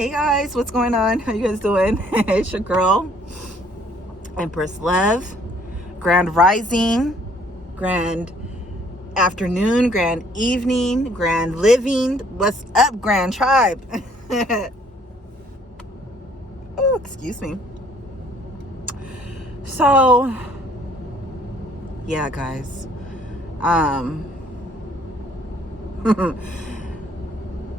Hey guys, what's going on? How you guys doing? It's your girl, Empress Love. Grand rising, grand afternoon, grand evening, grand living. What's up, grand tribe? Oh, excuse me. So, yeah, guys.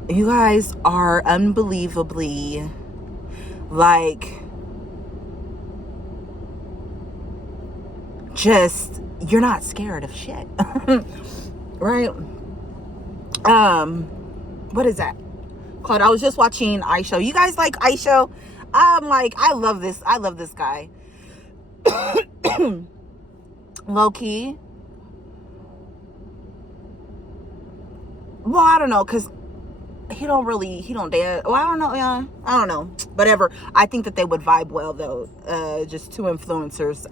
You guys are unbelievably, like, just, you're not scared of shit. Right? What is that called? I was just watching iShow. You guys like iShow? I love this guy. Low key. Well, I don't know, because he don't dance. Well, I don't know. Yeah, I don't know. Whatever. I think that they would vibe well, though. Just two influencers,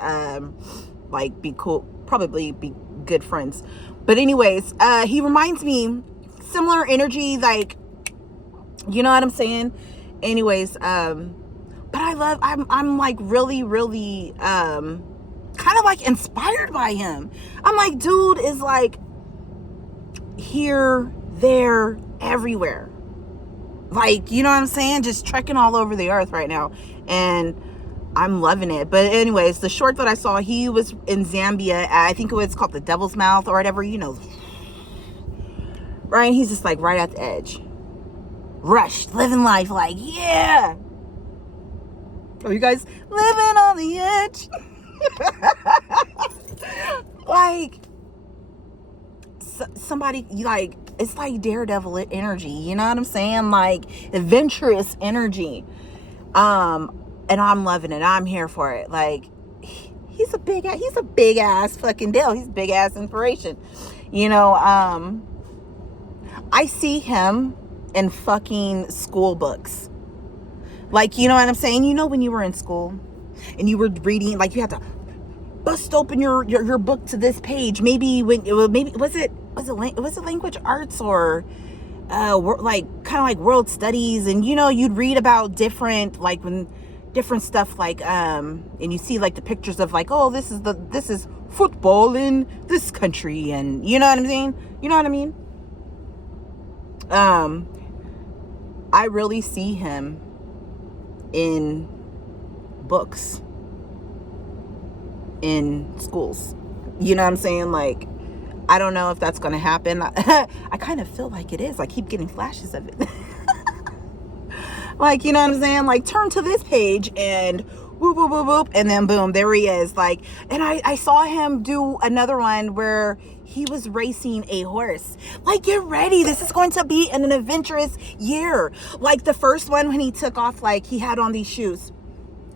like, be cool, probably be good friends. But anyways, he reminds me, similar energy, like, you know what I'm saying? Anyways, but I'm like really, kind of like inspired by him. I'm like, dude is like here, there, everywhere. Like, you know what I'm saying? Just trekking all over the earth right now. And I'm loving it. But anyways, the short that I saw, he was in Zambia. I think it was called the Devil's Mouth or whatever, you know. Right? He's just like right at the edge. Rushed, living life like, yeah. Are you guys living on the edge? Like, somebody, like, it's like Daredevil energy, you know what I'm saying? Like adventurous energy. And I'm loving it. I'm here for it. Like, he's a big ass fucking deal. He's a big ass inspiration. You know, I see him in fucking school books. Like, you know what I'm saying? You know, when you were in school and you were reading, like, you had to bust open your book to this page. Maybe was it language arts or like kind of like world studies, and you know, you'd read about different, like, when different stuff, like, and you see like the pictures of like, oh, this is football in this country, and you know what I'm saying? You know what I mean? I really see him in books, in schools. You know what I'm saying? Like, I don't know if that's going to happen. I kind of feel like it is. I keep getting flashes of it. Like, you know what I'm saying? Like, turn to this page and whoop, whoop, whoop, whoop. And then boom, there he is. Like, and I saw him do another one where he was racing a horse. Like, get ready. This is going to be an adventurous year. Like the first one, when he took off, like, he had on these shoes.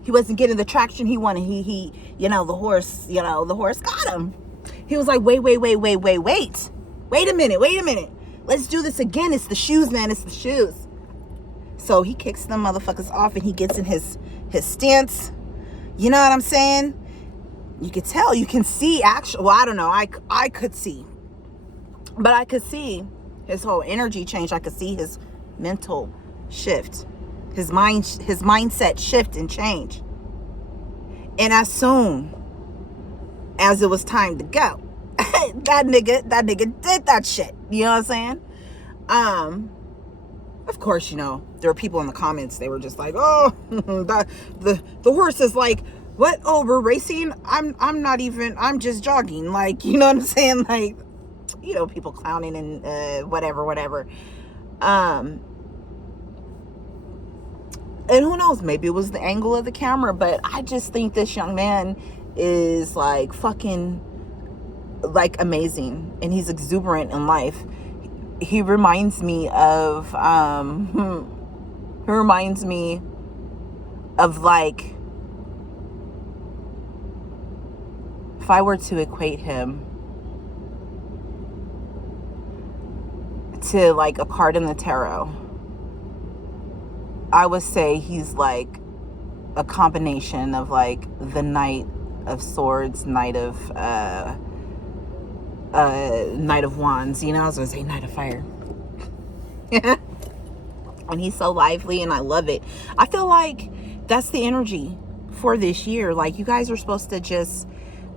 He wasn't getting the traction he wanted. He, you know, the horse got him. He was like, wait a minute. Let's do this again. It's the shoes, man. It's the shoes. So he kicks them motherfuckers off and he gets in his stance. You know what I'm saying? You could tell, you can see actual, well, I don't know. I could see, but I could see his whole energy change. I could see his mental shift. His mindset shift and change. And as soon as it was time to go, that nigga did that shit. You know what I'm saying? Of course, you know, there were people in the comments, they were just like, oh, the horse is like, what? Oh, we're racing? I'm just jogging. Like, you know what I'm saying? Like, you know, people clowning and whatever. And who knows, maybe it was the angle of the camera, but I just think this young man is like fucking, like, amazing, and he's exuberant in life. He reminds me of like, if I were to equate him to like a card in the tarot, I would say he's like a combination of like the Knight of Swords, Knight of Wands. You know, I was gonna say Knight of Fire. And he's so lively, and I love it. I feel like that's the energy for this year. Like, you guys are supposed to just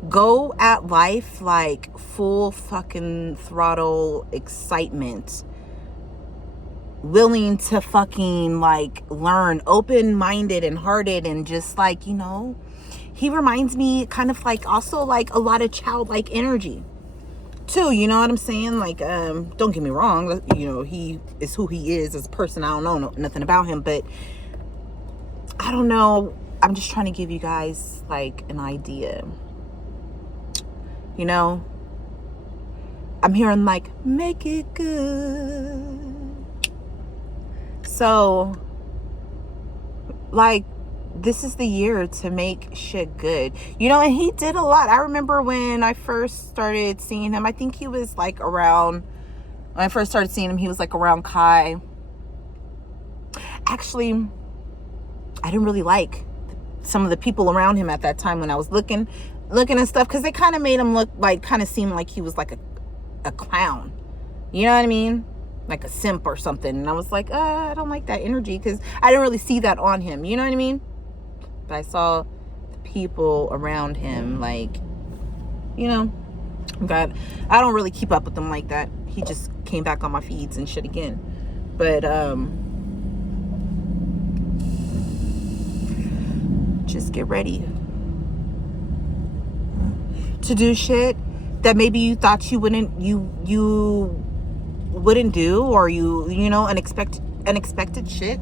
go at life like full fucking throttle excitement, willing to fucking like learn, open-minded and hearted, and just like, you know, he reminds me kind of like also like a lot of childlike energy too, you know what I'm saying? Like, don't get me wrong, you know, he is who he is as a person. I don't know nothing about him, but I don't know, I'm just trying to give you guys like an idea, you know. I'm hearing like, make it good. So like, this is the year to make shit good, you know. And he did a lot. I remember when I first started seeing him, I think he was like around, when I first started seeing him, he was like around Kai. Actually, I didn't really like some of the people around him at that time when I was looking and stuff, because they kind of made him look like, kind of seem like he was like a clown, you know what I mean, like a simp or something. And I was like, I don't like that energy, because I didn't really see that on him, you know what I mean. But I saw the people around him, like, you know, God, I don't really keep up with them like that. He just came back on my feeds and shit again. But just get ready to do shit that maybe you thought you wouldn't do, or you know, unexpected shit.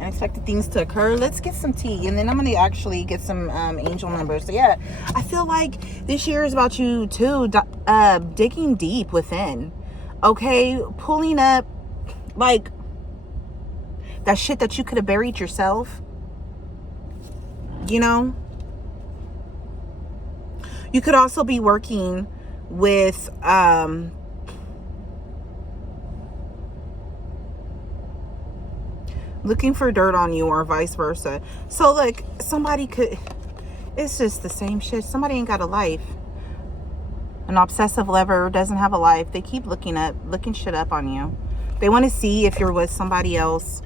Unexpected things to occur. Let's get some tea, and then I'm gonna actually get some angel numbers. So yeah, I feel like this year is about you too, digging deep within, okay, pulling up like that shit that you could have buried yourself, you know. You could also be working with looking for dirt on you, or vice versa. So like, somebody could, it's just the same shit. Somebody ain't got a life. An obsessive lover doesn't have a life. They keep looking shit up on you. They want to see if you're with somebody else.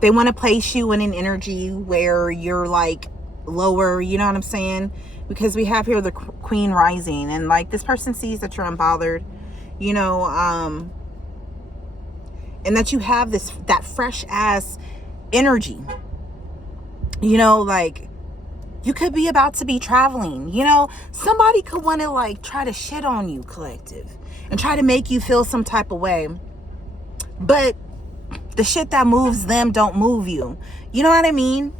They want to place you in an energy where you're like lower, you know what I'm saying? Because we have here the Queen rising, and like, this person sees that you're unbothered, you know, and that you have that fresh ass energy, you know. Like, you could be about to be traveling, you know. Somebody could want to like try to shit on you, collective, and try to make you feel some type of way, but the shit that moves them don't move you, you know what I mean?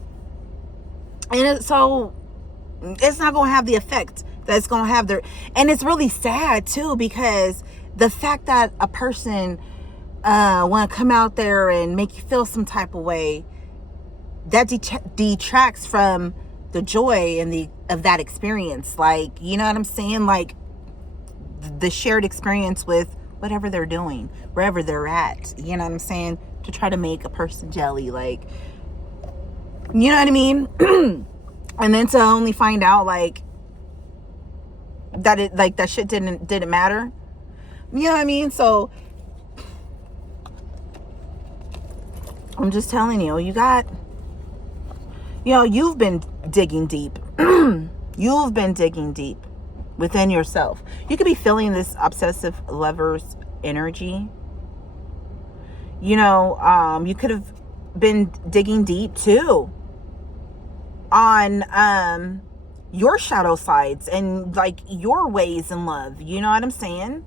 And so it's not gonna have the effect that it's gonna have there. And it's really sad too, because the fact that a person want to come out there and make you feel some type of way, that detracts from the joy and of that experience. Like, you know what I'm saying? Like, the shared experience with whatever they're doing, wherever they're at, you know what I'm saying? To try to make a person jelly, like, you know what I mean? And then to only find out like that it, like, that shit didn't matter, you know what I mean? So I'm just telling you, you got, you know, you've been digging deep. You've been digging deep within yourself. You could be feeling this obsessive lover's energy. You know, you could have been digging deep too on your shadow sides and like your ways in love. You know what I'm saying?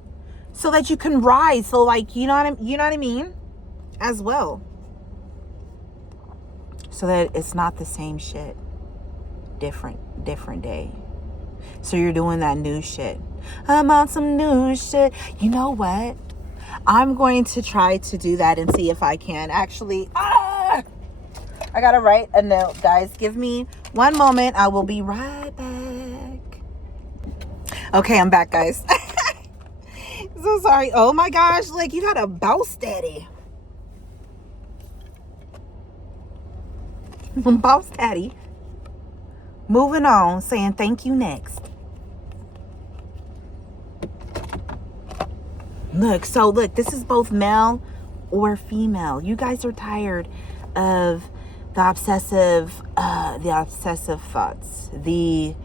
So that you can rise. So like, you know what I mean? As well. So that it's not the same shit. Different day. So you're doing that new shit. I'm on some new shit. You know what? I'm going to try to do that and see if I can actually. I gotta write a note, guys. Give me one moment. I will be right back. Okay, I'm back, guys. So sorry. Oh my gosh, like, you got a boss daddy. Boss daddy. Moving on, saying thank you next. Look, this is both male or female. You guys are tired of the obsessive thoughts, the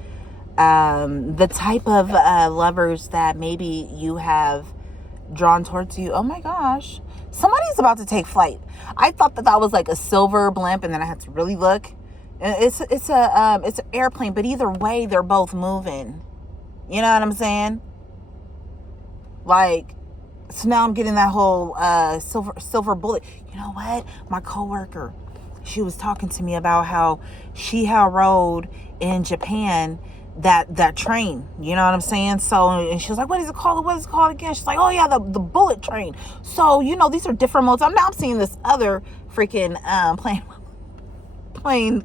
type of lovers that maybe you have drawn towards you. Oh my gosh, somebody's about to take flight. I thought that was like a silver blimp, and then I had to really look. It's an airplane, but either way, they're both moving. You know what I'm saying? Like, so now I'm getting that whole silver bullet. You know what? My coworker, she was talking to me about how she had rode in Japan that train. You know what I'm saying? So, and she was like, what is it called? What is it called again? She's like, oh yeah, the bullet train. So, these are different modes. I'm seeing this other freaking plane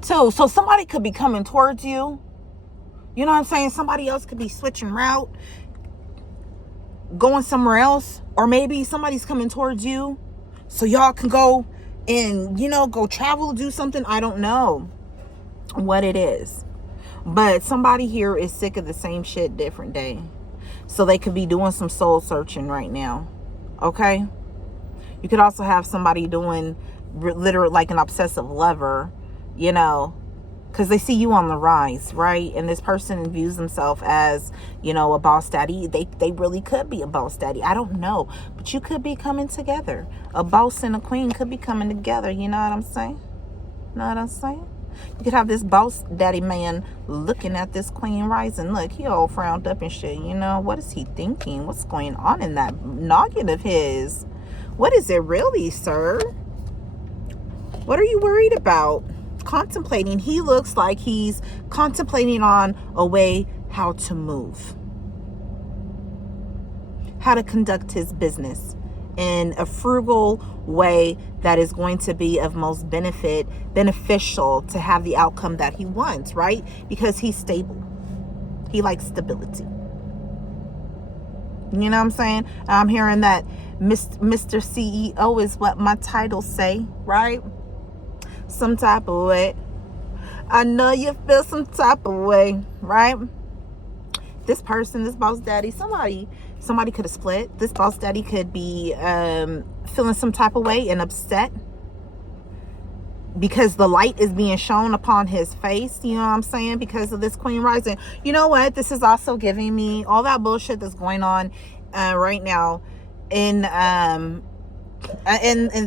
too. So somebody could be coming towards you. You know what I'm saying? Somebody else could be switching route, going somewhere else, or maybe somebody's coming towards you so y'all can go and go travel, do something. I don't know what it is, but somebody here is sick of the same shit, different day, so they could be doing some soul searching right now. Okay, you could also have somebody doing literally like an obsessive lover, because they see you on the rise, right? And this person views themselves as, a boss daddy. They really could be a boss daddy. I don't know. But you could be coming together. A boss and a queen could be coming together. You know what I'm saying? You could have this boss daddy man looking at this queen rising. Look, he all frowned up and shit. What is he thinking? What's going on in that noggin of his? What is it really, sir? What are you worried about? Contemplating. He looks like he's contemplating on a way how to move, how to conduct his business in a frugal way that is going to be of most beneficial to have the outcome that he wants, right? Because he's stable. He likes stability. You know what I'm saying? I'm hearing that Mr. CEO is what my titles say, right? Some type of way. I know you feel some type of way, right? This person, this boss daddy, somebody could have split. This boss daddy could be feeling some type of way and upset because the light is being shown upon his face. You know what I'm saying? Because of this queen rising. You know what? This is also giving me all that bullshit that's going on right now in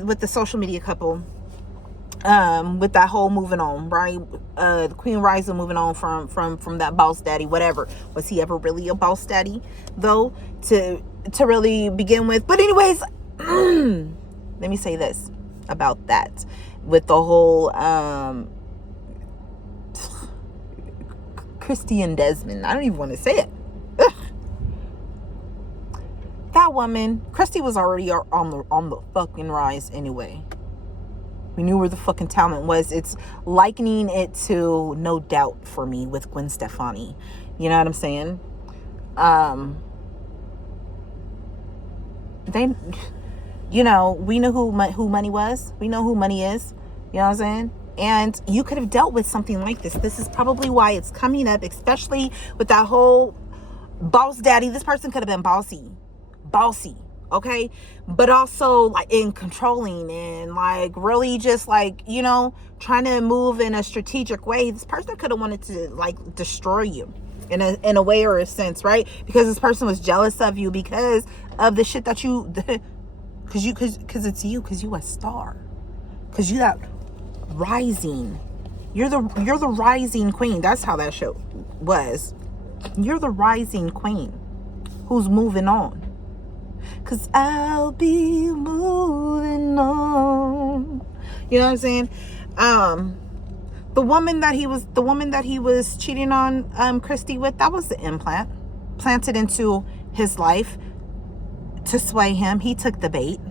with the social media couple. With that whole moving on, right? The queen rising, moving on from that boss daddy, whatever. Was he ever really a boss daddy though, to really begin with? But anyways, let me say this about that, with the whole Christy and Desmond. I don't even want to say it. Ugh. That woman, Christy, was already on the fucking rise anyway. We knew where the fucking talent was. It's likening it to No Doubt for me with Gwen Stefani. You know what I'm saying? We know who money was. We know who money is. You know what I'm saying? And you could have dealt with something like this. This is probably why it's coming up, especially with that whole boss daddy. This person could have been bossy. Okay, but also like in controlling and like really just like trying to move in a strategic way. This person could have wanted to like destroy you in a way or a sense, right? Because this person was jealous of you because of the shit that because it's you, because you a star, because you that rising. You're the rising queen. That's how that show was. You're the rising queen who's moving on. Cause I'll be moving on. You know what I'm saying? The woman that he was cheating on Christy with, that was the implant planted into his life to sway him. He took the bait.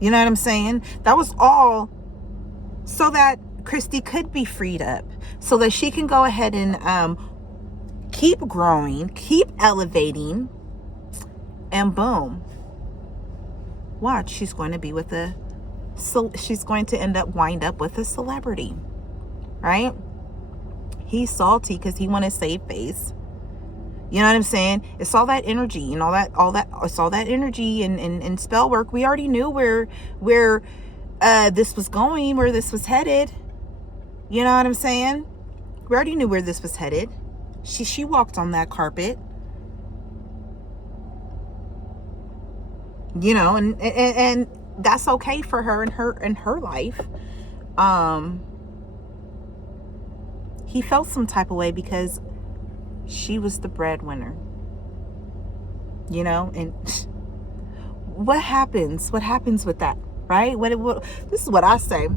You know what I'm saying? That was all so that Christy could be freed up, so that she can go ahead and keep growing, keep elevating, and boom, watch, she's going to wind up with a celebrity, right? He's salty because he want to save face. You know what I'm saying? It's all that energy and it's all that energy and spell work. We already knew where this was going, where this was headed. You know what I'm saying? We already knew where this was headed. She walked on that carpet. You know, and that's okay for her and her life. He felt some type of way because she was the breadwinner. You know, and what happens with that, right? This is what I say.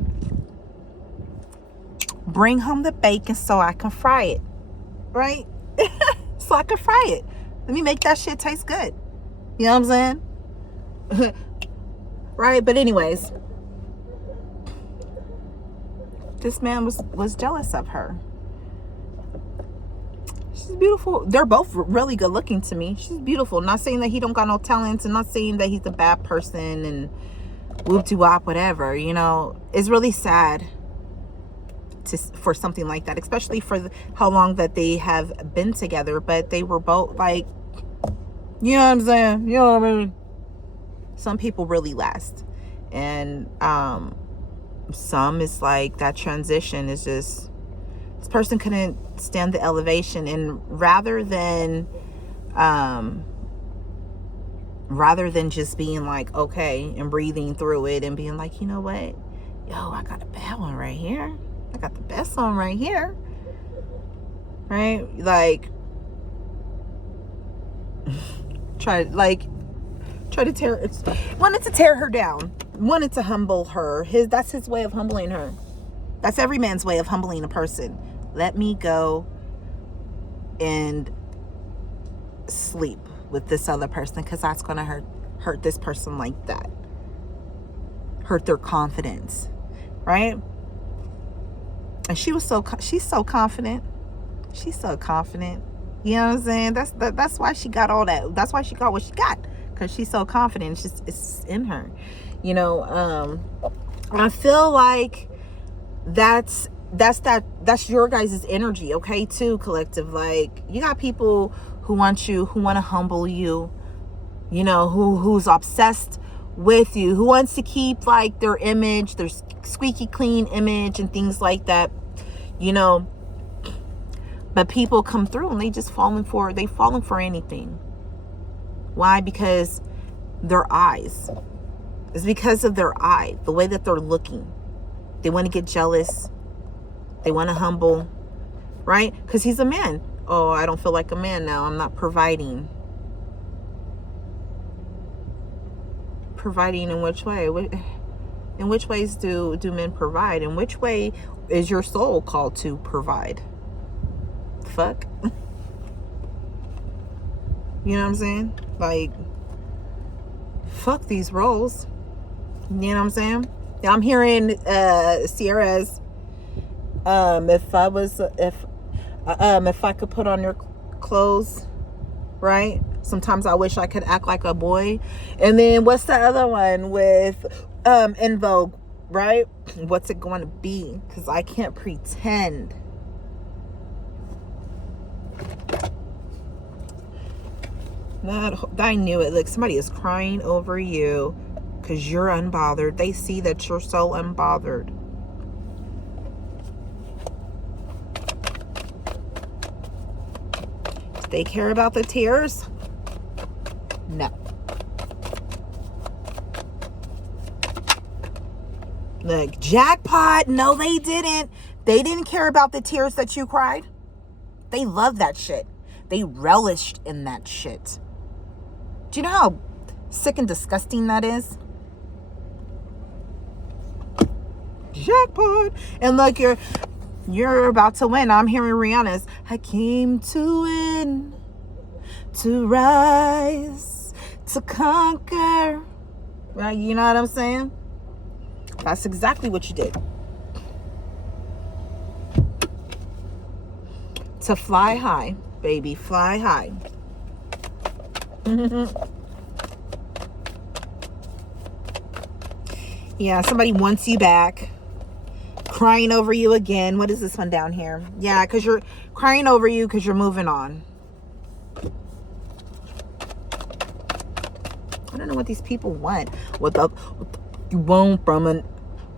Bring home the bacon so I can fry it, right? So I can fry it. Let me make that shit taste good. You know what I'm saying? Right? But anyways, this man was jealous of her. She's beautiful. They're both really good looking to me. She's beautiful. Not saying that he don't got no talents, and not saying that he's a bad person and whoop-de-wop, whatever. You know, it's really sad for something like that, especially for how long that they have been together. But they were both like, you know what I'm saying? You know what I mean? Some people really last, and some is like that transition is just, this person couldn't stand the elevation, and rather than just being like okay and breathing through it and being like, you know what, yo, I got a bad one right here, I got the best one right here, right? Like wanted to tear her down, wanted to humble her. That's his way of humbling her. That's every man's way of humbling a person. Let me go and sleep with this other person because that's going to hurt this person like that. Hurt their confidence, right? And she's so confident. She's so confident. You know what I'm saying? That's why she got all that. That's why she got what she got, because she's so confident. It's in her. You know, I feel like that's your guys' energy, okay, too, collective. Like, you got people who want to humble you, you know, who's obsessed with you, who wants to keep like their image, their squeaky clean image and things like that, you know. But people come through and they've fallen for anything. Why? Because their eyes. It's because of their eye, the way that they're looking. They want to get jealous. They want to humble, right? Because he's a man. Oh, I don't feel like a man now. I'm not providing. Providing in which way? In which ways do men provide? In which way is your soul called to provide? Fuck. You know what I'm saying? Like, fuck these roles. You know what I'm saying? I'm hearing Sierra's if I could put on your clothes, right? Sometimes I wish I could act like a boy. And then what's the other one with In Vogue, right? What's it going to be? Because I can't pretend. I knew it. Like, somebody is crying over you because you're unbothered. They see that you're so unbothered. Do they care about the tears? No. Like, jackpot. No, they didn't. They didn't care about the tears that you cried. They loved that shit. They relished in that shit. Do you know how sick and disgusting that is? Jackpot. And look, you're about to win. I'm hearing Rihanna's I came to win, to rise, to conquer. Right? You know what I'm saying? That's exactly what you did. To fly high, baby. Fly high. Yeah, somebody wants you back. Crying over you again. What is this one down here? Yeah, because you're crying over you because you're moving on. I don't know what these people want. What the you want from an...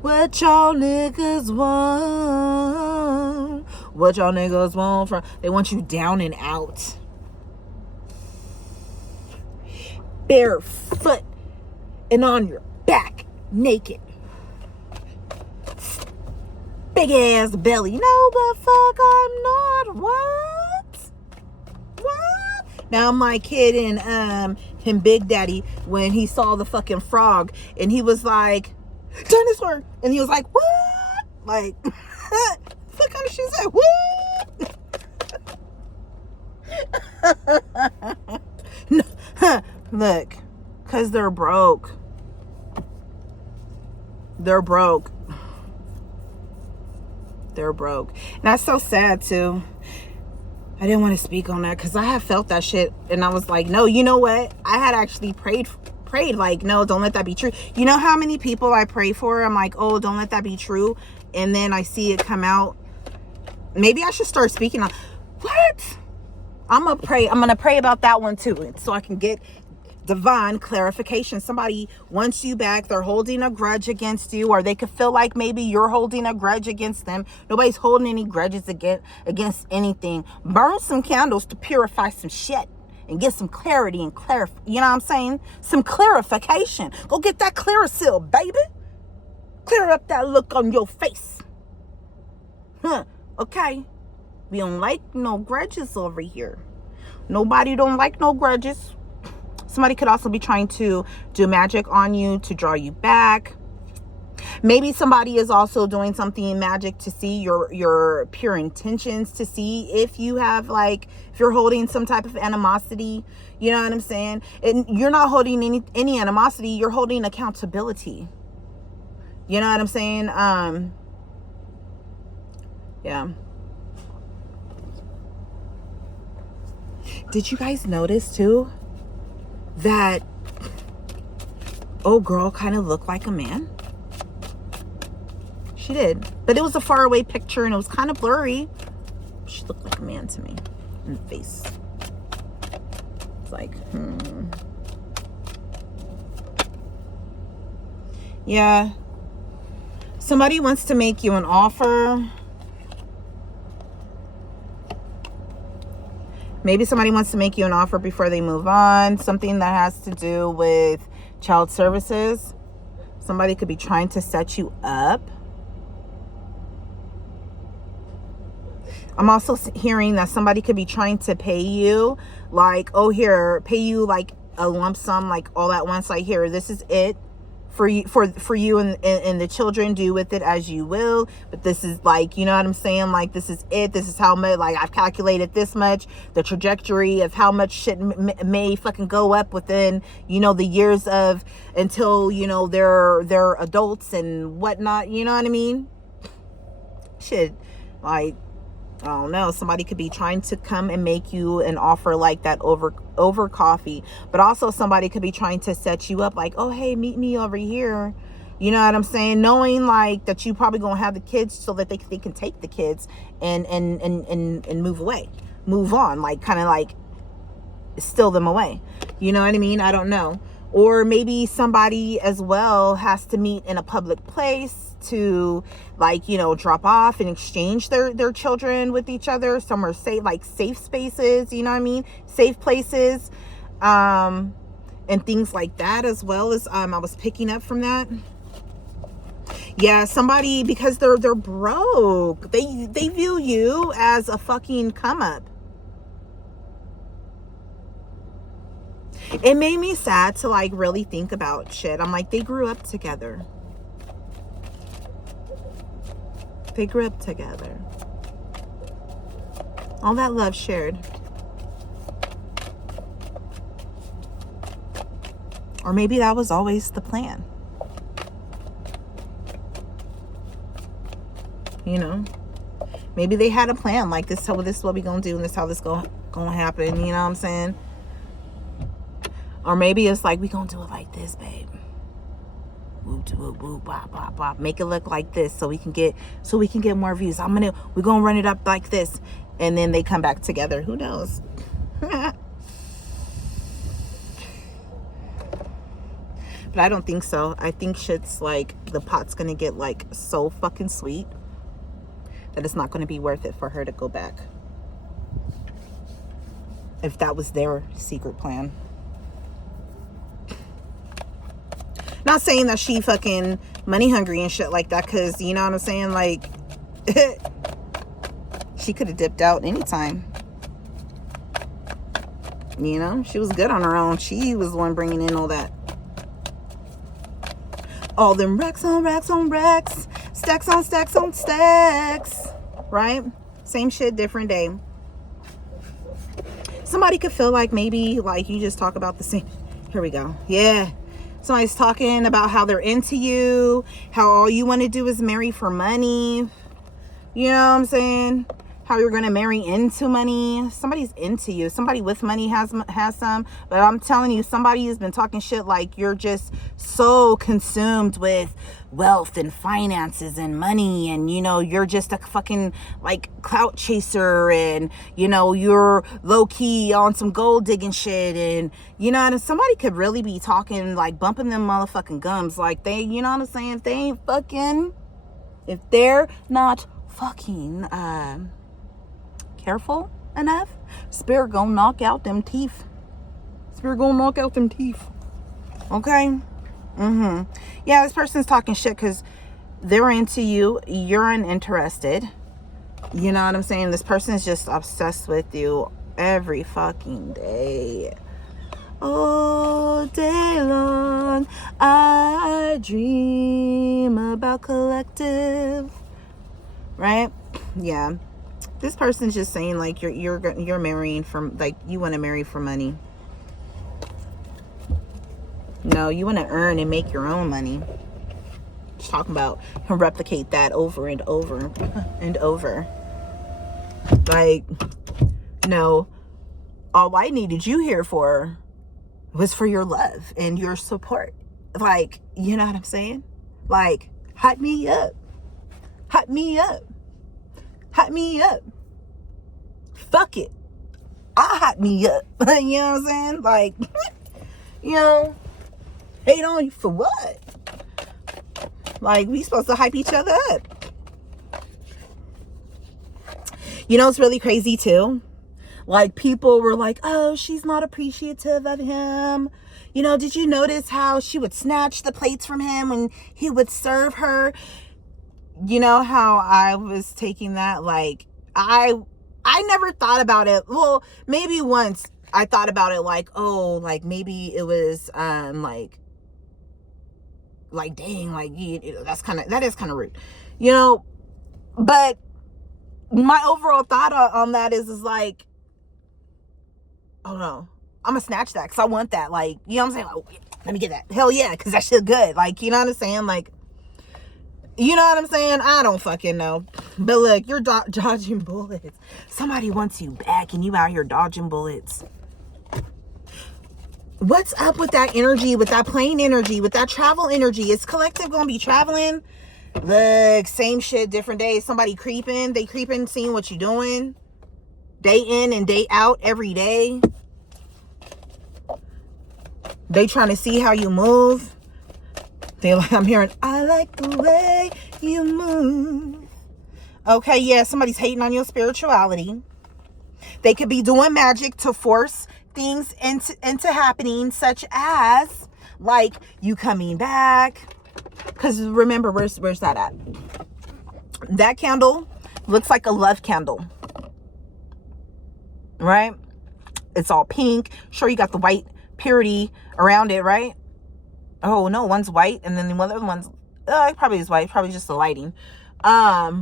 What y'all niggas want? What y'all niggas want from... They want you down and out. Barefoot and on your back, naked. Big ass belly. No, but fuck, I'm not. What? Now my kid and him Big Daddy, when he saw the fucking frog and he was like, dinosaur, and he was like, what? Like, what kind of shit is that? What? No, look, cause they're broke. They're broke. And that's so sad too. I didn't want to speak on that because I have felt that shit, and I was like, no, you know what? I had actually prayed like, no, don't let that be true. You know how many people I pray for? I'm like, oh, don't let that be true. And then I see it come out. Maybe I should start speaking on what? I'm going to pray about that one too, so I can get divine clarification. Somebody wants you back. They're holding a grudge against you, or they could feel like maybe you're holding a grudge against them. Nobody's holding any grudges against anything. Burn some candles to purify some shit and get some clarity and you know what I'm saying? Some clarification. Go get that Clearasil, baby. Clear up that look on your face. Okay. We don't like no grudges over here. Nobody don't like no grudges. Somebody could also be trying to do magic on you to draw you back. Maybe somebody is also doing something in magic to see your pure intentions, to see if you have, like, if you're holding some type of animosity. You know what I'm saying? And you're not holding any animosity. You're holding accountability. You know what I'm saying? Yeah. Did you guys notice too that old girl kind of looked like a man? She did, but it was a faraway picture and it was kind of blurry. She looked like a man to me in the face. It's like, yeah. Somebody wants to make you an offer. Maybe somebody wants to make you an offer before they move on. Something that has to do with child services. Somebody could be trying to set you up. I'm also hearing that somebody could be trying to pay you, like, oh, here, pay you like a lump sum, like all at once, like, here, this is it for you and the children, do with it as you will. But this is, like, you know what I'm saying? Like, this is it. This is how much, like, I've calculated this much, the trajectory of how much shit may fucking go up within, you know, the years of, until, you know, they're adults and whatnot. You know what I mean? Shit, like, I don't know. Somebody could be trying to come and make you an offer like that over coffee. But also somebody could be trying to set you up like, oh, hey, meet me over here. You know what I'm saying? Knowing, like, that you probably gonna have the kids so that they can take the kids and move away. Move on. Like, kind of like steal them away. You know what I mean? I don't know. Or maybe somebody as well has to meet in a public place to, like, you know, drop off and exchange their children with each other somewhere safe, like safe spaces, you know what I mean? Safe places, and things like that, as well as I was picking up from that. Yeah, somebody, because they're broke, they view you as a fucking come up. It made me sad to, like, really think about shit. I'm like, they grew up together. They grew up together. All that love shared. Or maybe that was always the plan. You know? Maybe they had a plan. Like, this is what we gonna do, and this is how this gonna happen. You know what I'm saying? Or maybe it's like, we gonna do it like this, babe. Whoop, whoop, whoop, bop, bop, bop. Make it look like this so we can get more views. We're gonna run it up like this, and then they come back together. Who knows? But I don't think so. I think shit's like, the pot's gonna get like so fucking sweet that it's not gonna be worth it for her to go back. If that was their secret plan. Not saying that she fucking money hungry and shit like that, because you know what I'm saying, like she could have dipped out anytime. You know, she was good on her own. She was the one bringing in all that. All them racks on racks on racks, stacks on stacks on stacks, right? Same shit, different day. Somebody could feel like maybe like you just talk about the same. Here we go. Yeah. Somebody's talking about how they're into you, how all you want to do is marry for money. You know what I'm saying? How you're going to marry into money. Somebody's into you. Somebody with money has some. But I'm telling you, somebody has been talking shit like you're just so consumed with wealth and finances and money. And, you know, you're just a fucking like clout chaser. And, you know, you're low key on some gold digging shit. And, you know, and somebody could really be talking like bumping them motherfucking gums. Like they, you know what I'm saying? If they ain't fucking, if they're not fucking, careful enough, spirit gonna knock out them teeth. Spirit gonna knock out them teeth. Okay? Yeah, this person's talking shit because they're into you. You're uninterested. You know what I'm saying? This person is just obsessed with you every fucking day. All day long, I dream about collective. Right? Yeah. This person's just saying like you're marrying from, like, you want to marry for money. No, you want to earn and make your own money. Just talking about replicate that over and over and over. Like, no, all I needed you here for was for your love and your support. Like, you know what I'm saying? Like, hot me up. Hot me up. Hot me up. Fuck it. I hot me up. You know what I'm saying? Like, you know, hate on you for what? Like, we supposed to hype each other up. You know, it's really crazy too. Like, people were like, oh, she's not appreciative of him. You know, did you notice how she would snatch the plates from him when he would serve her? You know how I was taking that? Like, I never thought about it. Well, maybe once I thought about it like, oh, like maybe it was like dang, like, you know, that is kind of rude, you know. But my overall thought on that is like, oh no, I'm gonna snatch that because I want that. Like, you know what I'm saying? Oh, let me get that. Hell yeah, because that shit good. Like, you know what I'm saying? Like, you know what I'm saying? I don't fucking know. But look, you're dodging bullets. Somebody wants you back and you out here dodging bullets. What's up with that energy, with that plane energy, with that travel energy? Is collective gonna be traveling? Look, same shit, different days. Somebody creeping. They creeping, seeing what you doing. Day in and day out every day. They trying to see how you move. They like, I'm hearing, I like the way you move. Okay, yeah, somebody's hating on your spirituality. They could be doing magic to force things into happening, such as like you coming back. Because remember, where's that at? That candle looks like a love candle, right? It's all pink. Sure, you got the white purity around it, right? Oh no, one's white and then the other one's it probably is white, probably just the lighting. That's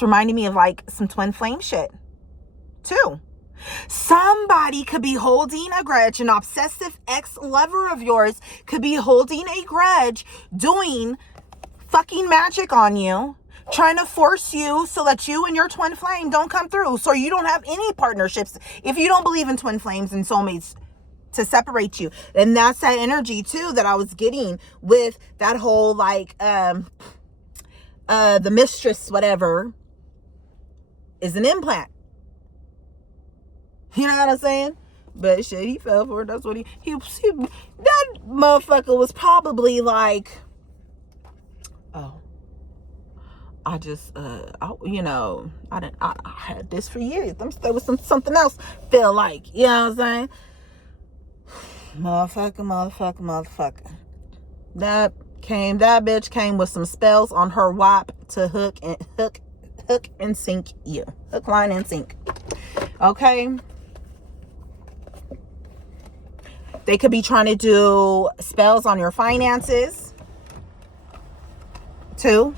reminding me of like some twin flame shit too. Somebody could be holding a grudge. An obsessive ex-lover of yours could be holding a grudge, doing fucking magic on you, trying to force you so that you and your twin flame don't come through, so you don't have any partnerships if you don't believe in twin flames and soulmates, to separate you. And that's that energy too that I was getting with that whole like the mistress whatever is an implant. You know what I'm saying? But shit, he fell for it. That's what he that motherfucker was probably like, oh, I just, I had this for years. I'm still with something else. Feel like, you know what I'm saying? Motherfucker. That bitch came with some spells on her WAP to hook and sink you. Hook, line, and sink. Okay? They could be trying to do spells on your finances, too.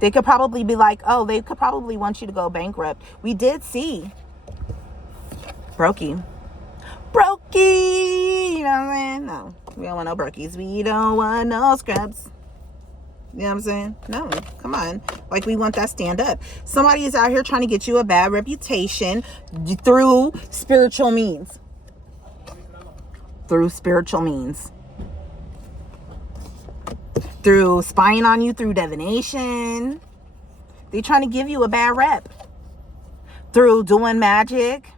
They could probably be like, oh, they could probably want you to go bankrupt. We did see Brokey. You know what I'm saying? No, we don't want no brokies. We don't want no scrubs. You know what I'm saying? No, come on. Like, we want that stand up. Somebody is out here trying to get you a bad reputation through spiritual means. Through spying on you, through divination. They trying to give you a bad rep. Through doing magic.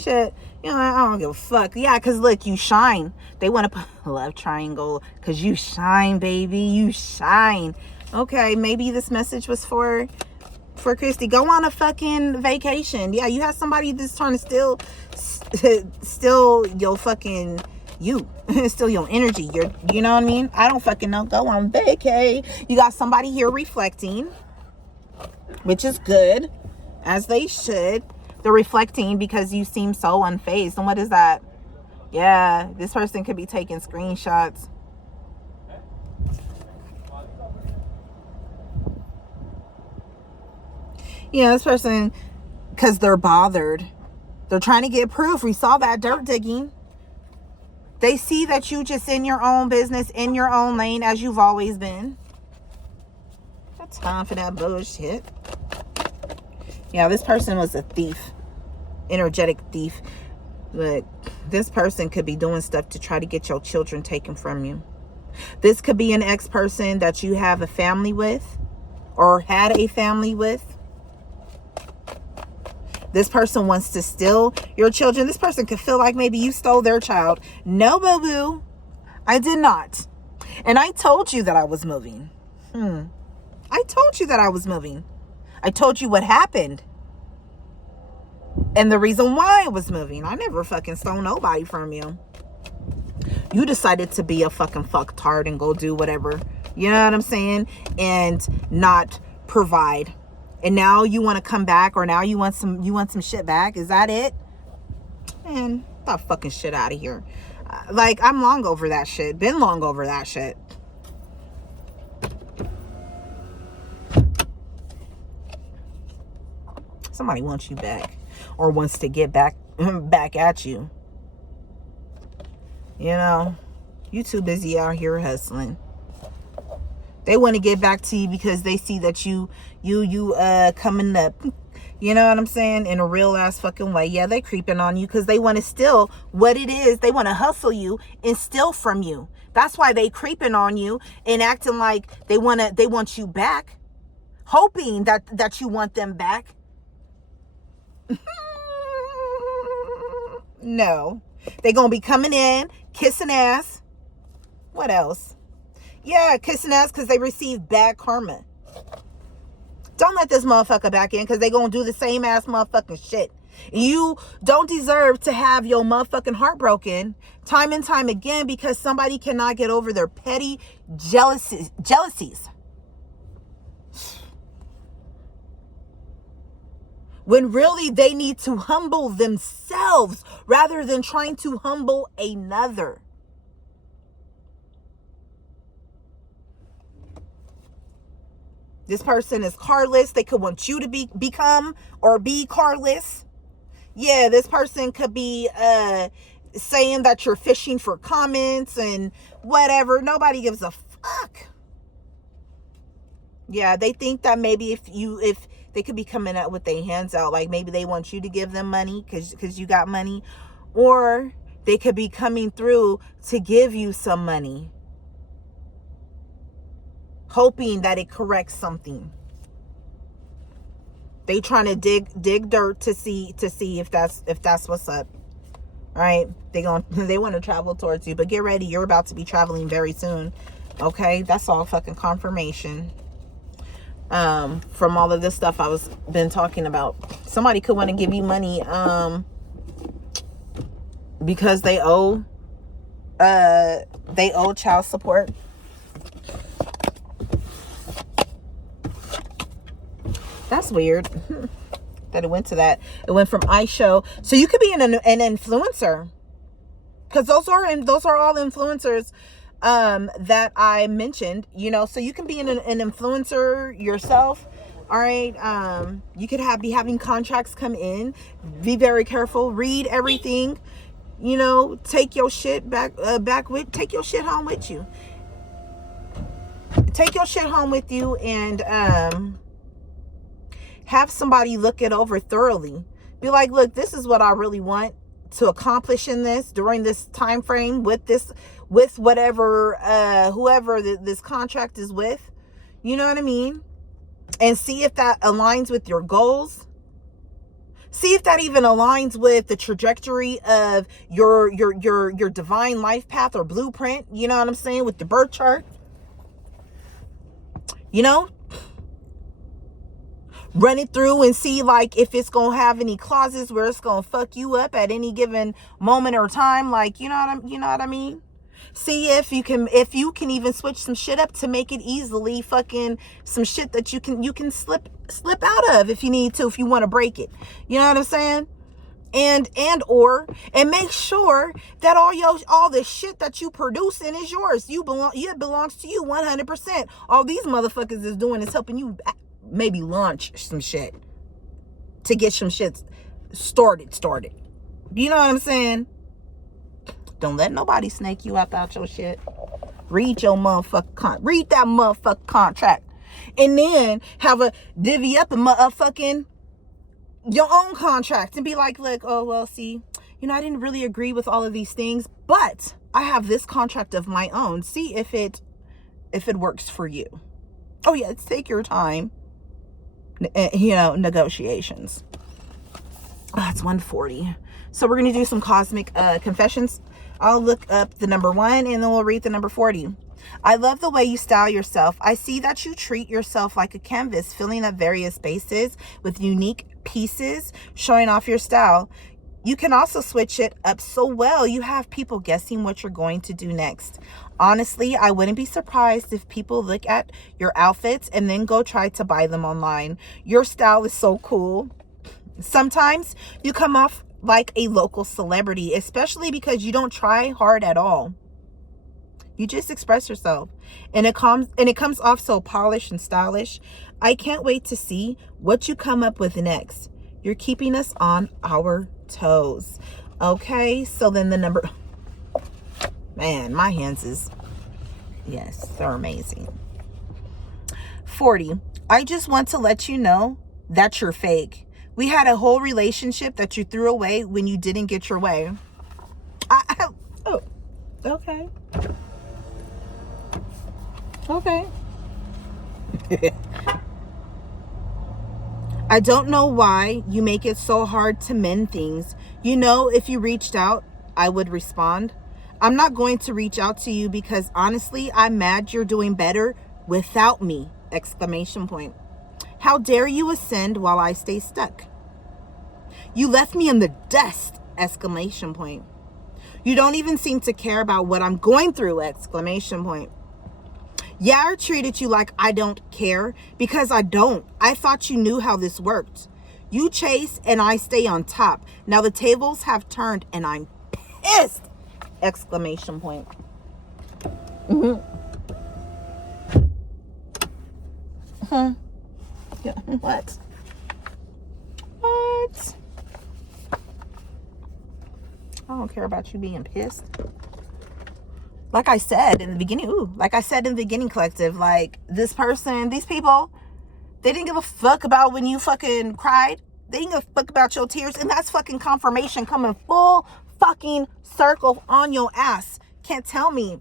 Shit. I don't give a fuck. Yeah, because look, you shine. They want to put a love triangle because you shine, baby. You shine. Okay, maybe this message was for Christy. Go on a fucking vacation. Yeah, you have somebody that's trying to steal your fucking you. Steal your energy. You know what I mean? I don't fucking know. Go on vacay. You got somebody here reflecting, which is good, as they should. They're reflecting because you seem so unfazed. And what is that? Yeah, this person could be taking screenshots. Yeah, this person, because they're bothered. They're trying to get proof. We saw that dirt digging. They see that you just in your own business, in your own lane, as you've always been. No time for that bullshit. Yeah, this person was a thief. Energetic thief. But this person could be doing stuff to try to get your children taken from you. This could be an ex-person that you have a family with or had a family with. This person wants to steal your children. This person could feel like maybe you stole their child. No, boo-boo. I did not. And I told you that I was moving. I told you that I was moving. I told you what happened. And the reason why I was moving. I never fucking stole nobody from you. You decided to be a fucking fucktard and go do whatever. You know what I'm saying? And not provide. And now you want to come back, or now you want some shit back. Is that it? Man, get that fucking shit out of here. Like, I'm long over that shit. Been long over that shit. Somebody wants you back, or wants to get back at you. You know, you too busy out here hustling. They want to get back to you because they see that you coming up. You know what I'm saying? In a real ass fucking way. Yeah, they creeping on you because they want to steal what it is. They want to hustle you and steal from you. That's why they creeping on you and acting like they want you back, hoping that you want them back. No, they gonna be coming in, kissing ass. What else? Yeah, kissing ass because they received bad karma. Don't let this motherfucker back in because they gonna do the same ass motherfucking shit. You don't deserve to have your motherfucking heart broken time and time again because somebody cannot get over their petty jealousies. When really they need to humble themselves rather than trying to humble another. This person is carless. They could want you to become or be carless. Yeah, this person could be saying that you're fishing for comments and whatever. Nobody gives a fuck. Yeah, they think that maybe if they could be coming out with their hands out, like maybe they want you to give them money because you got money, or they could be coming through to give you some money, hoping that it corrects something. They trying to dig dirt to see if that's what's up. All right, they want to travel towards you, but get ready, you're about to be traveling very soon. Okay, that's all fucking confirmation. From all of this stuff I was been talking about. Somebody could want to give you money because they owe child support. That's weird that it went to that. It went from iShow. So you could be an influencer, because those are all influencers that I mentioned, you know. So you can be an influencer yourself. All right. You could be having contracts come in. Be very careful. Read everything. You know, take your shit take your shit home with you. Take your shit home with you, and have somebody look it over thoroughly. Be like, look, this is what I really want to accomplish in this during this time frame with whatever whoever this contract is with. You know what I mean? And see if that aligns with your goals. See if that even aligns with the trajectory of your divine life path or blueprint. You know what I'm saying? With the birth chart. You know? Run it through and see, like, if it's gonna have any clauses where it's gonna fuck you up at any given moment or time. Like, you know what I mean? See if you can even switch some shit up to make it easily fucking some shit that you can slip out of if you need to, if you want to break it. You know what I'm saying? And make sure that all the shit that you producing is yours. It belongs to you 100%. All these motherfuckers is doing is helping you maybe launch some shit to get some shit started. You know what I'm saying? Don't let nobody snake you up out your shit. Read that motherfucking contract, and then divvy up a fucking your own contract and be like, look, oh well, see, you know, I didn't really agree with all of these things, but I have this contract of my own. See if it works for you. Oh yeah, take your time. You know, negotiations. Oh, it's 1:40. So we're going to do some cosmic confessions. I'll look up the number 1 and then we'll read the number 40. I love the way you style yourself. I see that you treat yourself like a canvas, filling up various spaces with unique pieces, showing off your style. You can also switch it up so well you have people guessing what you're going to do next. Honestly, I wouldn't be surprised if people look at your outfits and then go try to buy them online. Your style is so cool. Sometimes you come off like a local celebrity, especially because you don't try hard at all. You just express yourself, and it comes off so polished and stylish. I can't wait to see what you come up with next. You're keeping us on our toes. Okay, so then the number, man, my hands is, yes, they're amazing. 40. I just want to let you know that you're fake. We had a whole relationship that you threw away when you didn't get your way. Oh, okay. Okay. I don't know why you make it so hard to mend things. You know, if you reached out, I would respond. I'm not going to reach out to you because honestly, I'm mad you're doing better without me! Exclamation point. How dare you ascend while I stay stuck? You left me in the dust! Exclamation point. You don't even seem to care about what I'm going through! Exclamation point. Yeah, I treated you like I don't care because I don't. I thought you knew how this worked. You chase and I stay on top. Now the tables have turned and I'm pissed! Exclamation point. Mm-hmm. Yeah, what? What? I don't care about you being pissed. Like I said in the beginning, collective, like this person, these people, they didn't give a fuck about when you fucking cried. They didn't give a fuck about your tears. And that's fucking confirmation coming full fucking circle on your ass. Can't tell me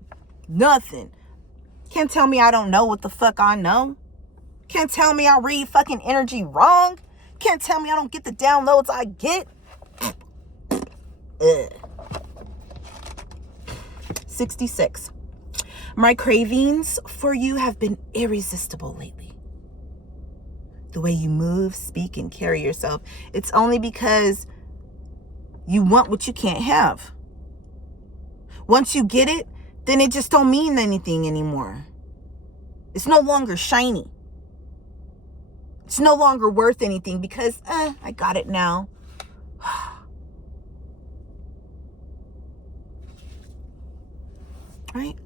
nothing. Can't tell me I don't know what the fuck I know. Can't tell me I read fucking energy wrong. Can't tell me I don't get the downloads I get. Ugh. 66. My cravings for you have been irresistible lately. The way you move, speak, and carry yourself. It's only because you want what you can't have. Once you get it, then it just don't mean anything anymore. It's no longer shiny. It's no longer worth anything because, I got it now. Right?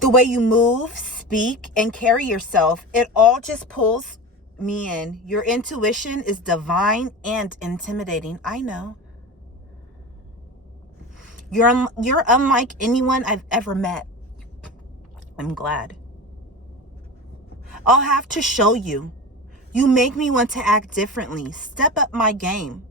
The way you move, speak, and carry yourself, it all just pulls me in. Your intuition is divine and intimidating. I know. You're unlike anyone I've ever met. I'm glad. I'll have to show you. You make me want to act differently. Step up my game.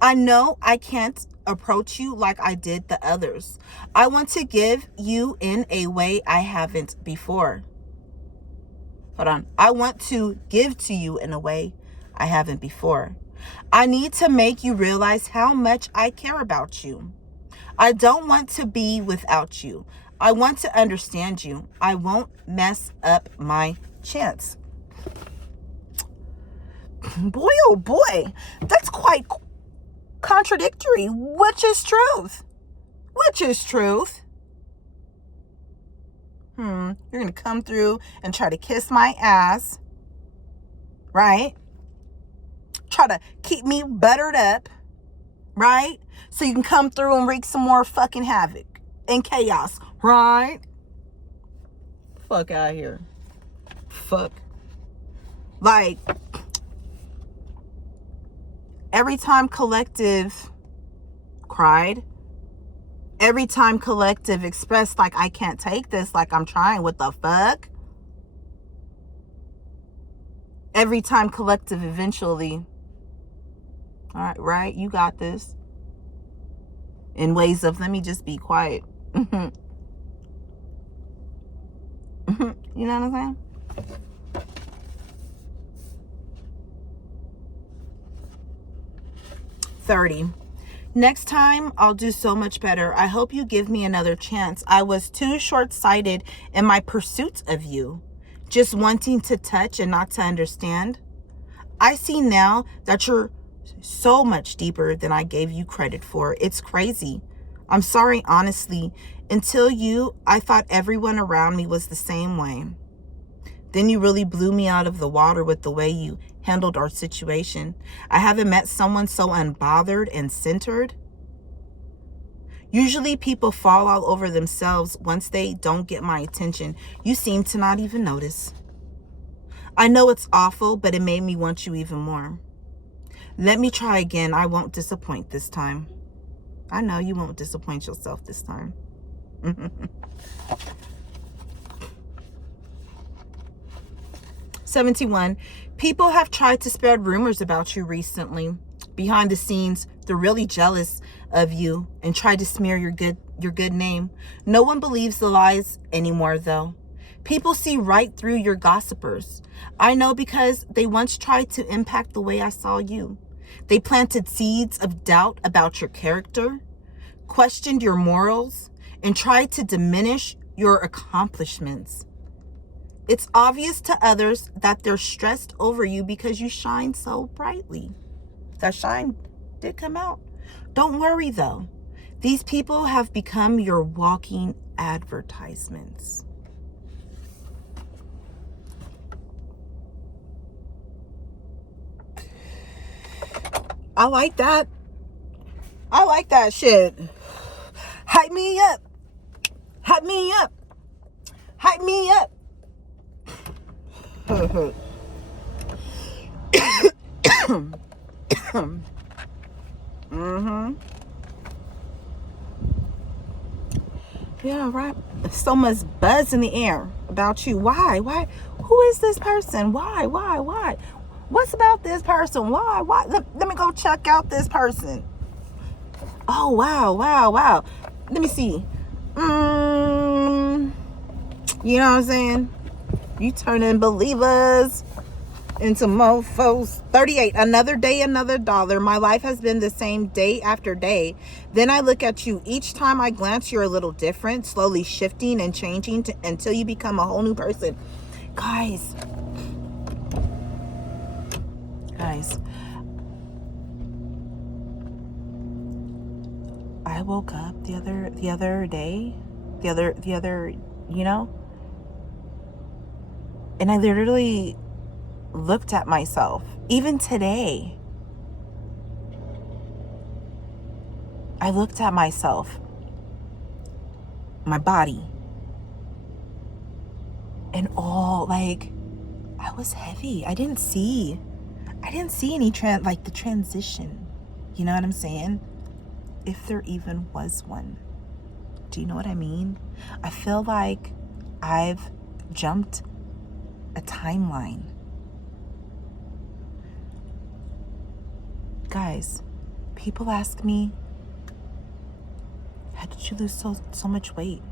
I know I can't approach you like I did the others. I want to give you in a way I haven't before. Hold on. I want to give to you in a way I haven't before. I need to make you realize how much I care about you. I don't want to be without you. I want to understand you. I won't mess up my chance. Boy, oh boy, that's quite contradictory. Which is truth? Which is truth? You're going to come through and try to kiss my ass, right? Try to keep me buttered up, right? So you can come through and wreak some more fucking havoc and chaos, right? Fuck out of here. Fuck. Like, every time Collective cried, every time Collective expressed like, I can't take this, like I'm trying, what the fuck? Every time Collective eventually, all right, right, you got this. In ways of, let me just be quiet. You know what I'm saying? $30. Next time, I'll do so much better. I hope you give me another chance. I was too short-sighted in my pursuit of you, just wanting to touch and not to understand. I see now that you're so much deeper than I gave you credit for. It's crazy. I'm sorry, honestly. Until you, I thought everyone around me was the same way. Then you really blew me out of the water with the way you handled our situation. I haven't met someone so unbothered and centered. Usually people fall all over themselves once they don't get my attention. You seem to not even notice. I know it's awful, but it made me want you even more. Let me try again. I won't disappoint this time. I know you won't disappoint yourself this time. 71. People have tried to spread rumors about you recently. Behind the scenes, they're really jealous of you and try to smear your good name. No one believes the lies anymore, though. People see right through your gossipers. I know because they once tried to impact the way I saw you. They planted seeds of doubt about your character, questioned your morals, and tried to diminish your accomplishments. It's obvious to others that they're stressed over you because you shine so brightly. That shine did come out. Don't worry, though. These people have become your walking advertisements. I like that. I like that shit. Hype me up. Hype me up. Hype me up. Yeah, right. So much buzz in the air about you. Why? Who is this person? Why? What's about this person? Why? Let me go check out this person. Oh, wow. Let me see. You know what I'm saying? You turning believers into mofos. 38. Another day, another dollar. My life has been the same day after day. Then I look at you. Each time I glance, you're a little different, slowly shifting and changing until you become a whole new person. Guys. I woke up the other day, you know, and I literally looked at myself. Even today, I looked at myself, my body, and all, like, I was heavy. I didn't see any the transition. You know what I'm saying? If there even was one. Do you know what I mean? I feel like I've jumped a timeline. Guys, people ask me, how did you lose so much weight?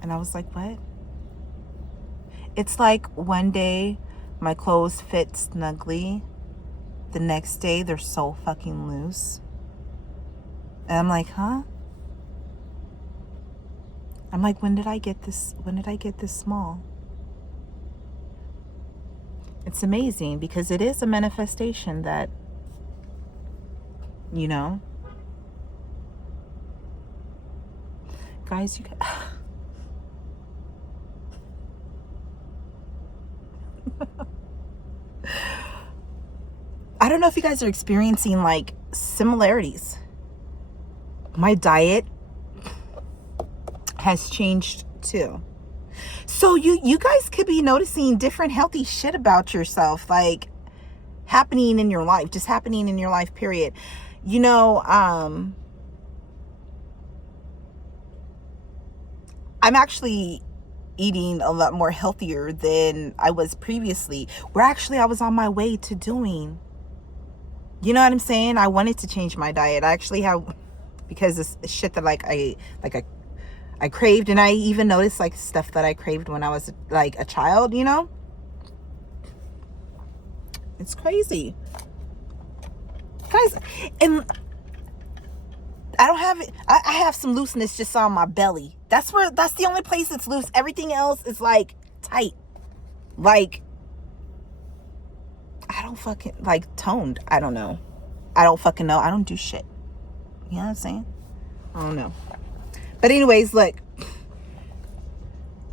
And I was like, what? It's like one day my clothes fit snugly. The next day they're so fucking loose. And I'm like, huh? I'm like, when did I get this small? It's amazing because it is a manifestation that, you know, guys, you I don't know if you guys are experiencing like similarities. My diet has changed too. So you guys could be noticing different healthy shit about yourself, like happening in your life, just happening in your life, period. You know, I'm actually eating a lot more healthier than I was previously. Where actually I was on my way to doing. You know what I'm saying? I wanted to change my diet. I actually have, because it's shit that I craved, and I even noticed like stuff that I craved when I was like a child, you know? It's crazy. Guys, and I don't have it. I have some looseness just on my belly. That's the only place that's loose. Everything else is like tight. Like, I don't fucking, like, toned. I don't know. I don't fucking know. I don't do shit. You know what I'm saying? I don't know. But anyways, look.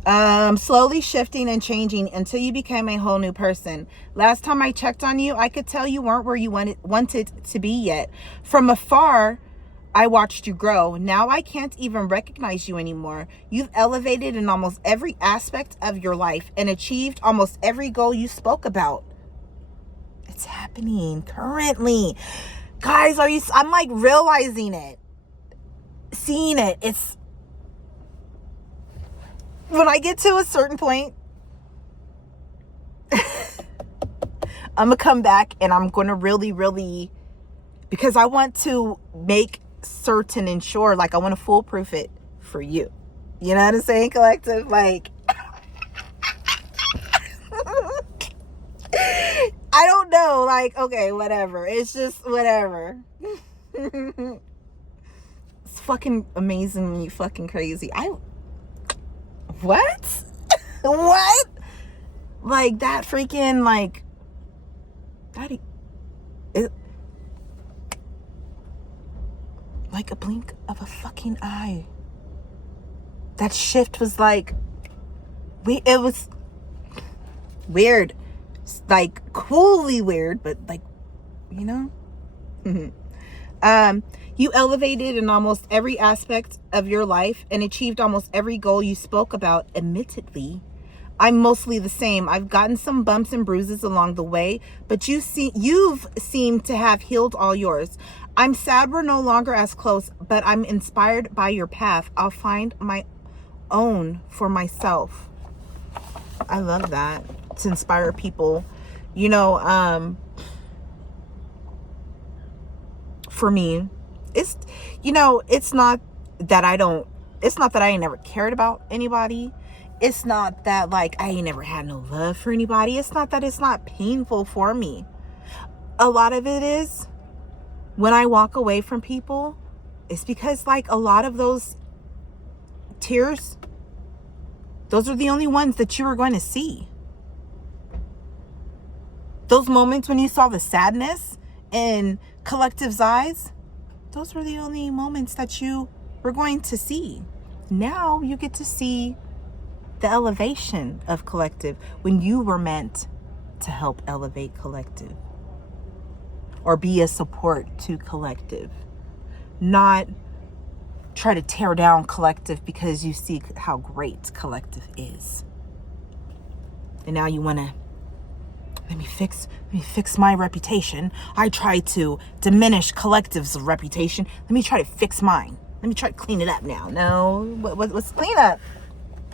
Slowly shifting and changing until you became a whole new person. Last time I checked on you, I could tell you weren't where you wanted to be yet. From afar, I watched you grow. Now I can't even recognize you anymore. You've elevated in almost every aspect of your life and achieved almost every goal you spoke about. It's happening currently. Guys, I'm like realizing it. Seeing it. It's when I get to a certain point, I'm going to come back and I'm going to really, really, because I want to make certain and sure, like I want to foolproof it for you. You know what I'm saying, collective? Like, I don't know. Like, okay, whatever. It's just whatever. It's fucking amazingly fucking crazy. What? What? Like that freaking, like, like a blink of a fucking eye. That shift was like, it was weird. Like coolly weird, but like, you know? You elevated in almost every aspect of your life and achieved almost every goal you spoke about. Admittedly, I'm mostly the same. I've gotten some bumps and bruises along the way, but you've seemed to have healed all yours. I'm sad we're no longer as close, but I'm inspired by your path. I'll find my own for myself. I love that. To inspire people. You know, for me, it's, you know, it's not that I don't It's not that I ain't never cared about anybody. It's not that like I ain't never had no love for anybody. It's not that it's not painful for me. A lot of it is when I walk away from people, it's because like a lot of those tears, those are the only ones that you were going to see. Those moments when you saw the sadness in Collective's eyes, those were the only moments that you were going to see. Now you get to see the elevation of Collective when you were meant to help elevate Collective or be a support to Collective, not try to tear down Collective because you see how great Collective is. And now you want to, let me fix my reputation. I try to diminish Collective's reputation. Let me try to fix mine. Let me try to clean it up now. No, what's clean up?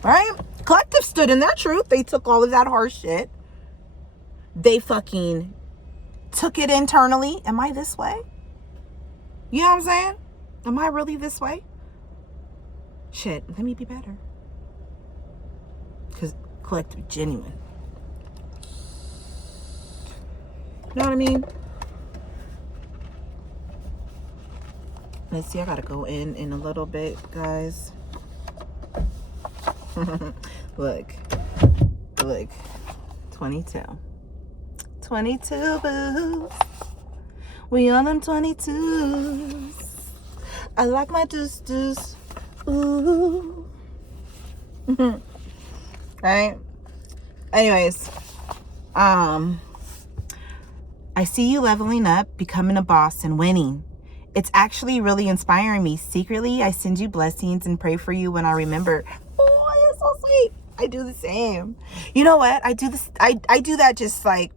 All right? Collective stood in their truth. They took all of that harsh shit. They fucking took it internally. Am I this way? You know what I'm saying? Am I really this way? Shit, let me be better. Because Collective genuine. You know what I mean? Let's see, I gotta go in a little bit, guys. Look, 22 boots. We on them 22s. I like my deuce. Ooh. Right? Anyways, I see you leveling up, becoming a boss, and winning. It's actually really inspiring me. Secretly, I send you blessings and pray for you when I remember. Oh, that's so sweet. I do the same. You know what? I do this. I do that just like,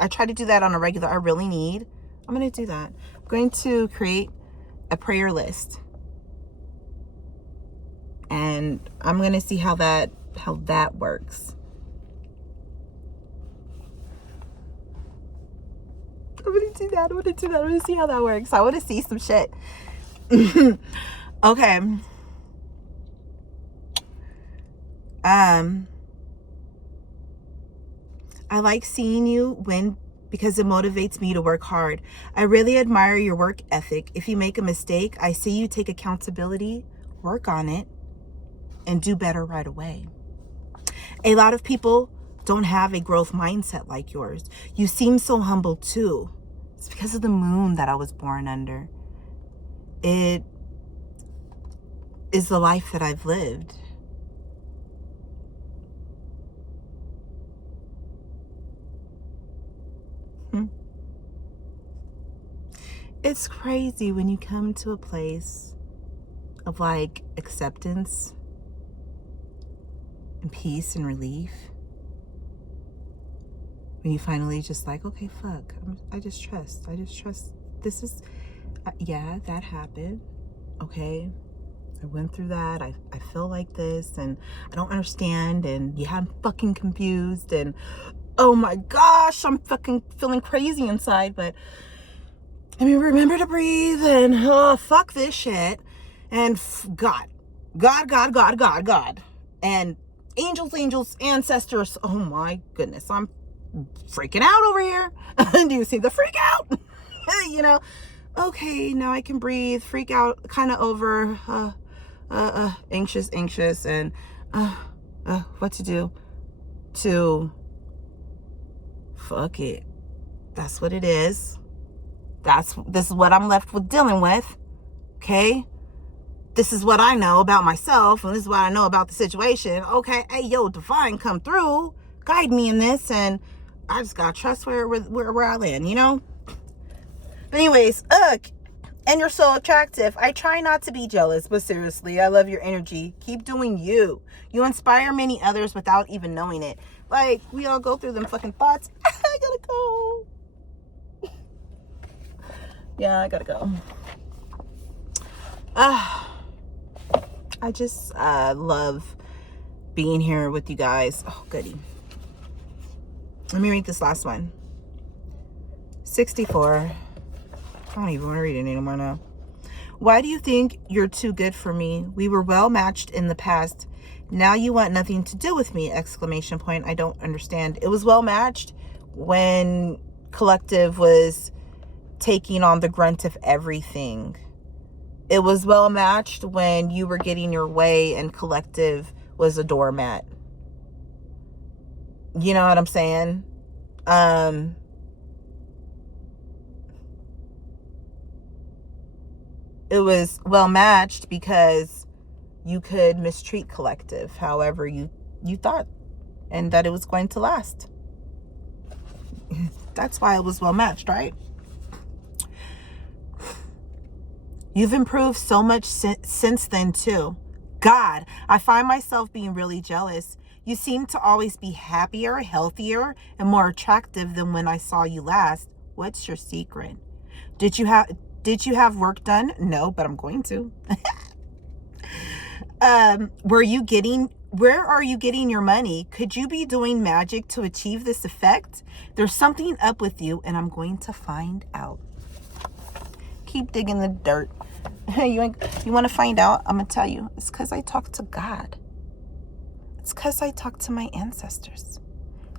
I try to do that on a regular. I really need. I'm going to do that. I'm going to create a prayer list. And I'm going to see how that works. I'm gonna do that. I'm gonna see how that works. I want to see some shit. Okay. I like seeing you win because it motivates me to work hard. I really admire your work ethic. If you make a mistake, I see you take accountability, work on it, and do better right away. A lot of people don't have a growth mindset like yours. You seem so humble too. It's because of the moon that I was born under. It is the life that I've lived. It's crazy when you come to a place of like acceptance and peace and relief. When you finally just like, okay, fuck, I just trust. This is, yeah, that happened. Okay, I went through that. I feel like this and I don't understand. And yeah, I'm fucking confused. And oh my gosh, I'm fucking feeling crazy inside. But I mean, remember to breathe and oh, fuck this shit. And God. And angels, ancestors. Oh my goodness, I'm freaking out over here. Do you see the freak out? You know, okay, now I can breathe. Freak out kind of over. Anxious and what to do to fuck it. That's what it is. This is what I'm left with dealing with. Okay, this is what I know about myself, and this is what I know about the situation. Okay, hey, yo, divine, come through, guide me in this, and I just gotta trust where I land, you know. But anyways, and you're so attractive. I try not to be jealous, but seriously, I love your energy. Keep doing you. You inspire many others without even knowing it. Like, we all go through them fucking thoughts. I gotta go. Yeah, I gotta go. I just love being here with you guys. Oh, goody. Let me read this last one. 64. I don't even want to read it anymore now. Why do you think you're too good for me? We were well matched in the past. Now you want nothing to do with me! Exclamation point. I don't understand. It was well matched when Collective was taking on the grunt of everything. It was well matched when you were getting your way and Collective was a doormat. You know what I'm saying? It was well matched because you could mistreat Collective however you thought, and that it was going to last. That's why it was well matched, right? You've improved so much since then too. God, I find myself being really jealous. You seem to always be happier, healthier, and more attractive than when I saw you last. What's your secret? Did you have work done? No, but I'm going to. Where are you getting your money? Could you be doing magic to achieve this effect? There's something up with you, and I'm going to find out. Keep digging the dirt. You want to find out? I'm going to tell you. It's because I talk to God. It's because I talk to my ancestors.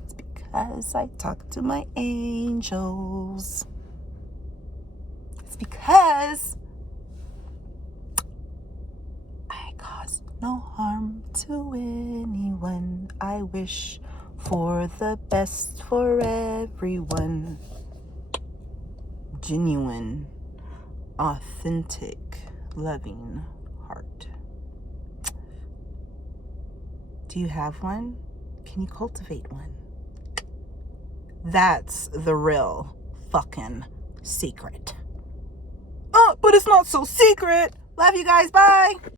It's because I talk to my angels. It's because I cause no harm to anyone. I wish for the best for everyone. Genuine, authentic, loving heart. Do you have one? Can you cultivate one? That's the real fucking secret. Oh, but it's not so secret. Love you guys. Bye.